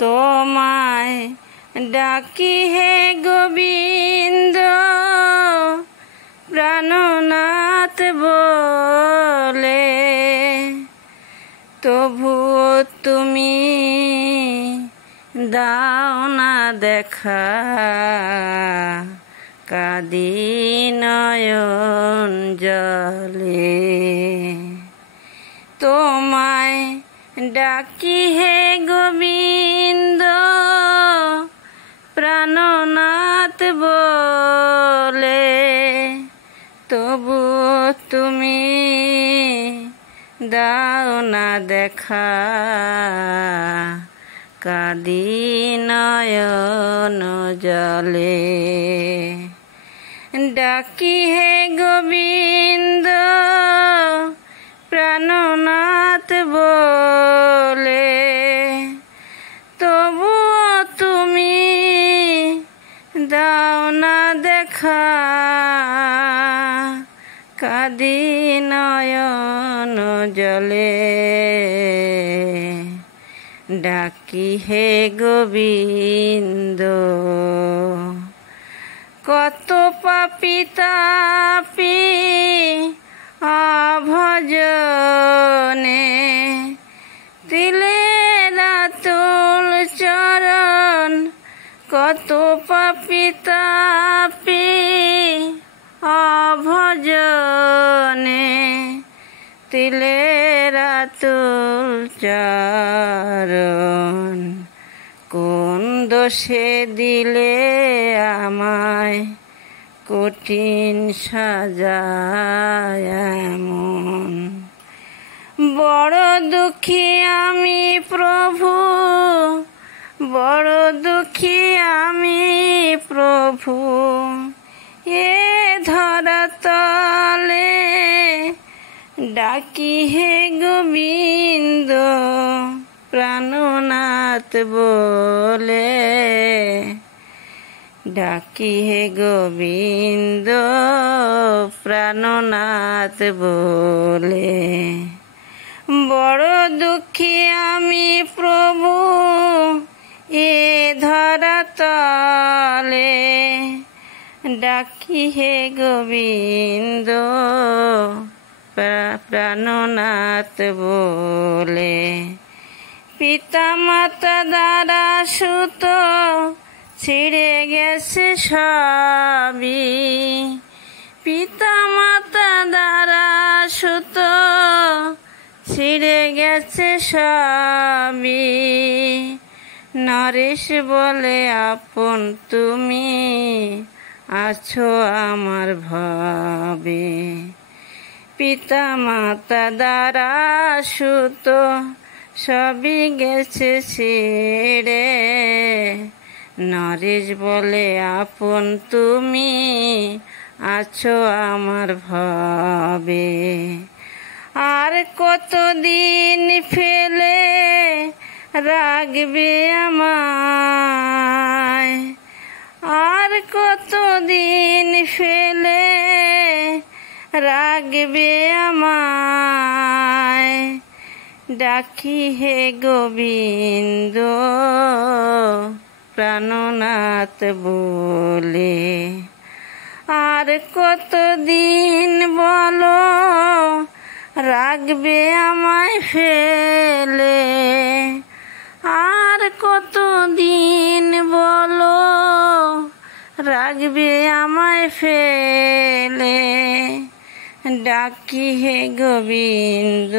তোমায় ডাকি হে গোবিন্দ প্রাণনাথ বলে, তবুও তুমি দাও না দেখা, কাঁদি নয়ন জলে। তোমায় ডাকি হে গোবিন্দ প্রাণনাথ বলে, তবুও তুমি দাও না দেখা, কাঁদি নয়ন জলে। ডাকি হে গোবিন্দ প্রাণনাথ বলে, তবুও তুমি দাও না দেখা, কাঁদি নয়ন জলে। ডাকি হে গোবিন্দ কত পাপী তাপী অভজনে, দিলে রাতুল চরণ। কত পাপী তাপী অভজনে, দিলে রাতুল চরণ। কোন দোষে দিলে আমায় কঠিন সাজায় এমন, বড় দুঃখী আমি প্রভু, বড় দুঃখী আমি প্রভু। এ ধরাতলে ডাকি হে গোবিন্দ প্রাণনাথ বলে, ডাকি হে গোবিন্দ প্রাণনাথ বলে। বড় দুঃখী আমি প্রভু এ ধরাতলে, ডাকি হে গোবিন্দ প্রাণনাথ বলে। পিতা মাতা দ্বারা সুত ছিঁড়ে গেছে সবই, পিতা মাতা দ্বারা সুত ছিঁড়ে গেছে সবই। নরেশ বলে আপন তুমি আছো আমার ভবে, পিতা মাতা দ্বারা সুত সবই গেছে ছিঁড়ে। নরেশ বলে আপন তুমি আছো আমার ভবে। আর কতদিন ফেলে রাখবে আমায়, আর কতদিন ফেলে রাখবে আমায়। ডাকি হে গোবিন্দ প্রাণনাথ বলে, আর কতদিন বলো রাখবে আমায় ফেলে, আর কতদিন বলো রাখবে আমায় ফেলে। ডাকি হে গোবিন্দ